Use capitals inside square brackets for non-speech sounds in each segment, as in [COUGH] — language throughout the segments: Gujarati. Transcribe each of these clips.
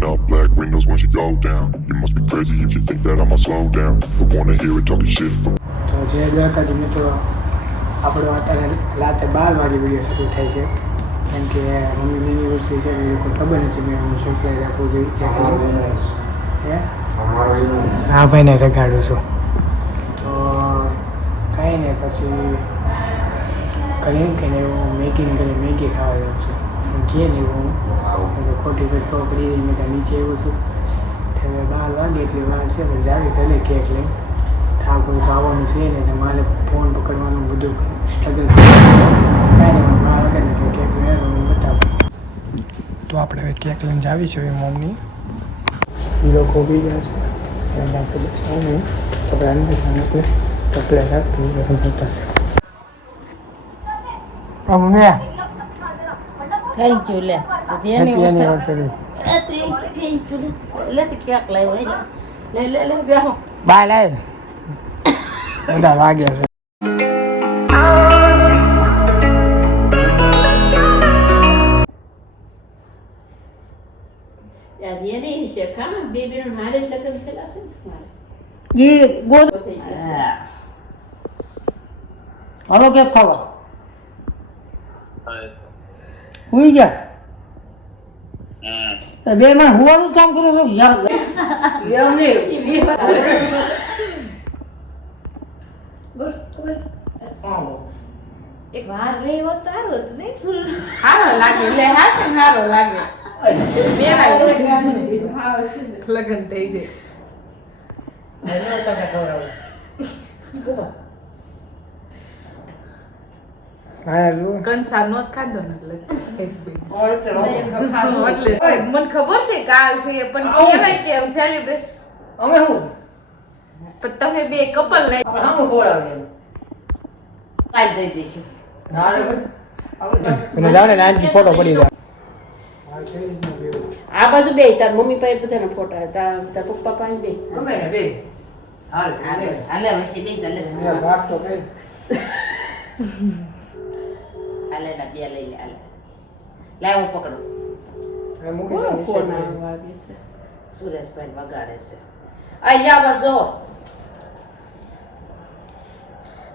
Rolling up black windows once you go down. You must be crazy if you think that I'ma slow down. But wanna hear it talking shit from તો જય દ્વારકાજી મિત્રો આપણો અત્યારે રાતે બાર વાગે વીડિયો શરૂ થાય છે. કેમ કે મમ્મી યુનિવર્સિટી છે એ લોકો ખબર નથી મેં હું સરપ્રાઈઝ આપવું જોઈએ કે હે? હા ભાઈને રગાડું છું. તો કાંઈ નહીં પછી ઘરે એમ કે ને હું મેગી ને ઘરે મેગી ખાવા જાઉં છું. હું કહે ને હું મેં તો ખોટી પેટ પકડી મેં ત્યાં નીચે એવું છું. એટલે બાર વાગે એટલે વાર છે એટલે જાવી ઘરે કેક લઈને ઠાકોર આવવાનું છે ને એટલે મારે ફોન પકડવાનું બધું સ્ટ્રગલ કાંઈ નહીં બાર વાગે ને એટલે કેક મેળવું હું બતાવું. તો આપણે હવે કેક લઈને જાવી છે મમ્મી. એ લોકો બી ગયા છે. અને આપણે અંદર કપડે રાખતું મમ્મી થેન્ક યુ લે. એનિવર્સરી થેન્ક યુ લે. તો ક્યાંક લાવ્યો લે લે લે બેહો. બાય લાય. બધા વાગ્યા છે. યાર એને છે કામ બે બેન મારે જ લગ્ન થયેલા છે ને મારે એ ગોદ થઈ ગયા હાલો કે ખાવા હુઈ જા બે માં હુવાનું કામ કરો છો? યાર એક વાર લેવો તારો નહીં ફૂલ? સારો લાગે લે હા છે લાગે. લગ્ન થઈ જાય. [LAUGHS] હા લો કંસાર નો ખાધો ને એટલે મને ખબર છે કાલ છે પણ કહેવાય કે સેલિબ્રેશન અમે શું? પણ તમે બે કપલ લઈ કાલ દઈ દઈશું. ના જાણે ને ફોટો પડી જાય. આ બાજુ બે તાર મમ્મી પાસે બધાના ફોટા તાર તાર પપ્પા પાસે બે. ગમે બે. હાલ હાલે. હાલે વસી બે ચાલે ભાગ તો કઈ. હાલે ના બે લઈ લે હાલે લાવો પકડો. દો સુરેશભાઈ વગાડે છે. અહીંયા બસો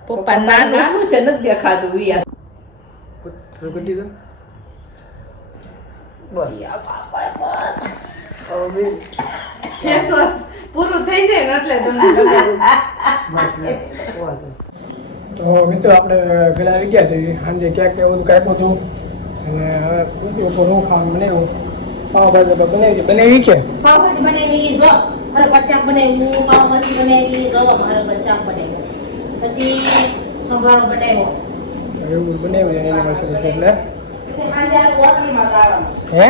પપ્પા નાનું નાનું છે નથી દેખાતું યાર થોડું કરી દીધું ફેસ વોશ પૂરું થઈ જાય ને એટલે તમને. [LAUGHS] તો મિત્રો આપણે પેલા આવી ગયા છે સાંજે ક્યાંક એવું કાપ્યું હતું. અને હવે કુલ્ફી ઉપર હું ખાવાનું બનાવ્યું. પાવભાજી તો બનાવી બનાવી કે પાવભાજી બનાવી જો. મારે કચાક બનાવ્યું પાવભાજી બનાવી જો. મારે કચાક બનાવ્યું. પછી સંભારો બનાવ્યો. એવું બનાવ્યું છે એનિવર્સરી એટલે? હે?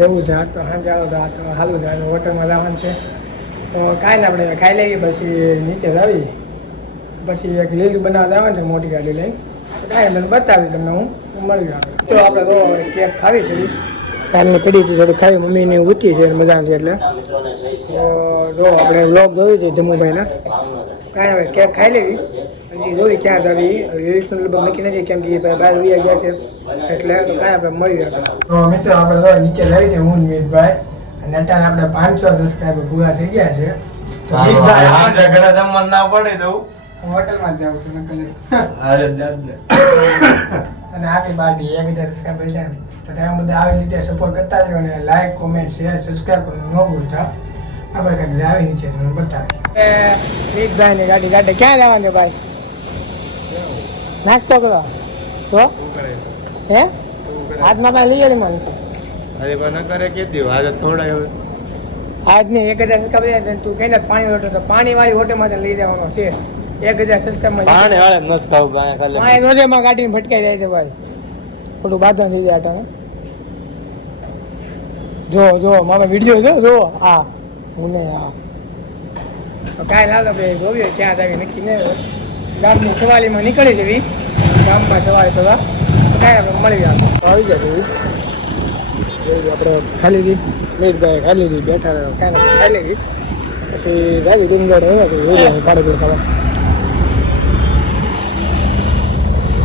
એવું છે આ તો સાંજે આવો તો આ તો સારું છે હોટલમાં જવાનું છે. તો કાંઈ ને આપણે ખાઈ લઈએ પછી નીચે આવી પછી એક લીલી બનાવતા આવે છે મોટી ગાડી લઈને કાંઈ મને બતાવી તમને હું મળી આગળ તો આપણે તો કેક ખાવી છે. કાલની પડી હતી થોડી ખાવી મમ્મીને ઉઠી છે મજા નથી એટલે. તો જો આપણે વ્લોગ જોયું છે જમ્મુભાઈના કાંઈ હવે કેક ખાઈ લેવી. પછી જોઈ ક્યાં જવી રિલેશન લગભગ નક્કી નથી કેમ કે બહાર ઉઈ ગયા છે. એટલે કાંઈ આપણે મળી આગળ તો મિત્રો આપણે તો નીચે લાવી છે હું મિતભાઈ અને અત્યારે આપણે પાંચસો સબસ્ક્રાઈબર પૂરા થઈ ગયા છે. તો મિતભાઈ હોટલમાં જ જાવ છું નકલ અને આપી બાકી એક હજાર સબસ્ક્રાઈબર છે તો તમે બધા આવી રીતે સપોર્ટ કરતા રહ્યો અને લાઈક કોમેન્ટ શેર સબસ્ક્રાઈબ કરવાનું ન ભૂલતા. આપણે કંઈક જાવી નીચે તમને બતાવીએ. મિતભાઈ ની ગાડી ગાડી ક્યાં જવાનું ભાઈ? નાસ્તો કરવા તો હે? હાથમાં ભાઈ લઈ આવી મને આજ આજની એક હજાર સબસ્ક્રાઈબર તું કહીને પાણી હોટલ તો પાણી વાળી હોટલમાં તને લઈ જવાનો છે. એક હજાર સબસ્ક્રાઈબર પાણી વાળે નથી ખાવું પાણી ખાલી. પાણી રોજેમાં ગાડીને ભટકાઈ જાય છે ભાઈ. થોડું બાધા થઈ જાય અટાણે જો જો મારા વીડિયો જો જો હા હું નહીં તો કાંઈ લાગે ભાઈ જોયું ક્યાં જાવી નક્કી નહીં. ગામની સવારીમાં નીકળી જવી. ગામમાં સવારી તો કાંઈ આપણે મળી જાય. આવી જાય આપણે ખાલી દી મીરભાઈ ખાલી દી બેઠા કાંઈ ખાલી દી પછી રાજી ડુંગર એવા જોયું પાડે ખાવા.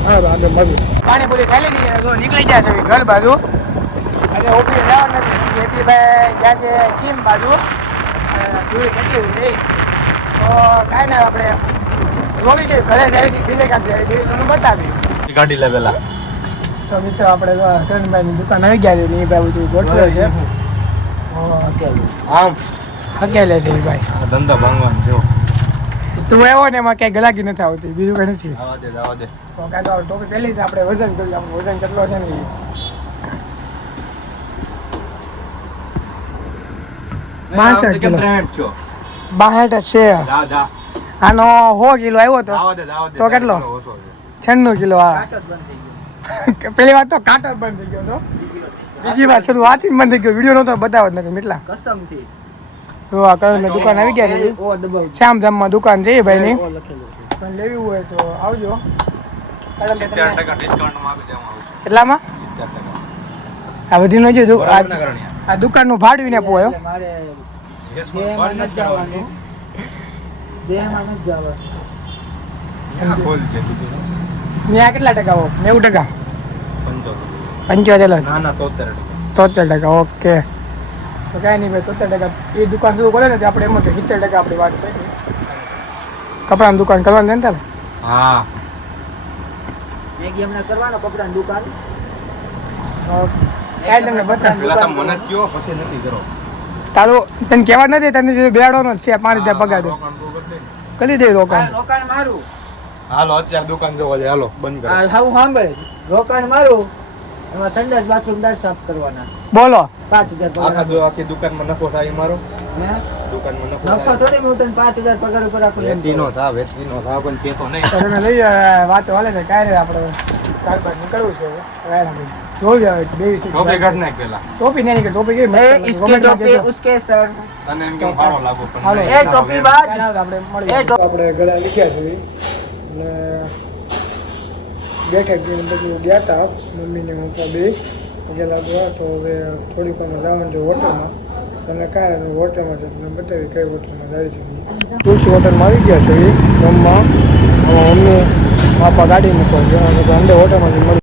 તો આગળ મળ્યું પાણીપુરી ખાઈ લીધી તો નીકળી જાય છે ઘર બાજુ. અને ઓફિસે જવાનું નથી. ગયા છે કીમ બાજુ. ધૂળ કેટલી ઉડી તો કાંઈ ના આપણે રોવી કે ઘરે જાય છે બિલે કાંક જાય છે તમને બતાવી ગાડી લેવેલા તો મિત્રો આપણે તો કરણભાઈની દુકાન આવી ગયા છે એ ભાઈ બધું ગોઠવે છે. આમ હકેલે. છે ભાઈ. ધંધો ભાંગવાનો જો તું આવ્યો ને એમાં ક્યાંય ગલાકી નથી આવતી બીજું કઈ નથી. આવા દે આવા દે. તો કાંઈ તો ટોપી પહેલી જ આપણે વજન કરી આપણું વજન કેટલો છે ને બાસઠ કિલો. બાસઠ છે. જા જા. આનો સો કિલો આવ્યો તો. તો કેટલો? છન્નું કિલો પેલી વાત તો કાંટો બંધ થઈ ગયો તો. બીજી વાત. થોડું વાંચી બંધ થઈ ગયો. વીડિયો નતો બતાવો જ નથી એટલા. કસમથી. તો આ કરણ દુકાન આવી ગયા છે શ્યામ ધામમાં દુકાન છે ભાઈ છે. પણ લેવી હોય તો આવજો. કેટલામાં આ બધી નો જો ના આ-? આ દુકાનનું ભાડું ને પોયો કેટલા ટકા નેવું ટકા? પંચોતેર. ના ના તોતેર ટકા ઓકે. તો કાંઈ નહીં ભાઈ તોતેર ટકા એ દુકાન શરૂ કરે ને તો આપણે એમ કે સિત્તેર ટકા આપણી વાત થઈ કપડાની દુકાન કરવાની ને તારે? હા. મેગી હમણાં કરવાનો કપડાની દુકાન. કાંઈ તમને બતા મને કયો પછી નથી કરો. તારું તને કહેવા નથી તને જો બેડવાનો જ છે પાંચ હજાર પગાર. દે રોકાણ કરી દે. રોકાણ. રોકાણ મારું. હાલો અત્યારે દુકાન જોવા જાય. હાલો બંધ કરો. આ હું સાંભળે. રોકાણ મારું. એમાં સંડાસ બાથરૂમ દાર સાફ કરવાના. બોલો. પાંચ હજાર પગાર આખી દુકાનમાં નફો થાય મારો દુકાનમાં નફો થોડી હું પાંચ હજાર પગાર ઉપર રાખું વેચીનો થા નો થા પણ કેતો નહીં. તમે લઈ વાતો હાલે છે કાંઈ આપણે કારબાર નીકળવું છે. ટોપી કાઢ આપણે ગળા લીખ્યા છે. બેઠક જઈને બધું ગયા હતા મમ્મીને હું તો બે ગયેલા ગયા તો હવે થોડીક વાર જવાનું છે હોટલમાં. તમે કાંઈ હોટલમાં છે તમને બતાવી કઈ હોટલમાં જાય છે તુલસી હોટલમાં આવી ગયા છે જમવા. મમ્મી બાપા ગાડી ગયા અંદર હોટલમાંથી મળી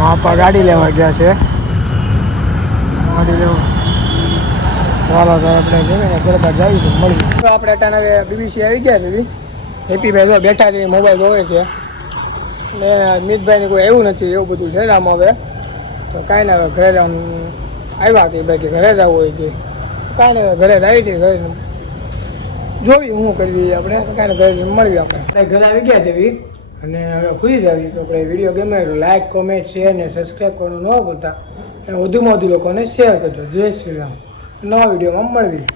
બાપા ગાડી લેવા ગયા છે. ગાડી લેવા. ચાલો તો આપણે જમીને ગરબા જઈએ તો તો આપણે અટાણે હવે બીબીસી ગયા છે. હેપી ભાઈ તો બેઠા મોબાઈલ જોવે છે. ને મિતભાઈને કોઈ એવું નથી, એવું બધું છે આમાં હવે. તો કાંઈ ના હવે ઘરે જવાનું આવ્યા હતી ભાઈ ઘરે જવું હોય કે. કાંઈ નહીં ઘરે જ આવી હતી ઘરે જોવી હું કરવી આપણે કાંઈ ઘરે મળવી આપણે. ઘરે આવી ગયા છે અને હવે ખુશી જ આવી તો આપણે વીડિયો ગમે તો લાઈક કોમેન્ટ શેર ને સબસ્ક્રાઈબ કરવાનું ન ભૂલતા. અને વધુમાં વધુ લોકોને શેર કરજો. જય શ્રી રામ. નવા વિડીયોમાં મળવી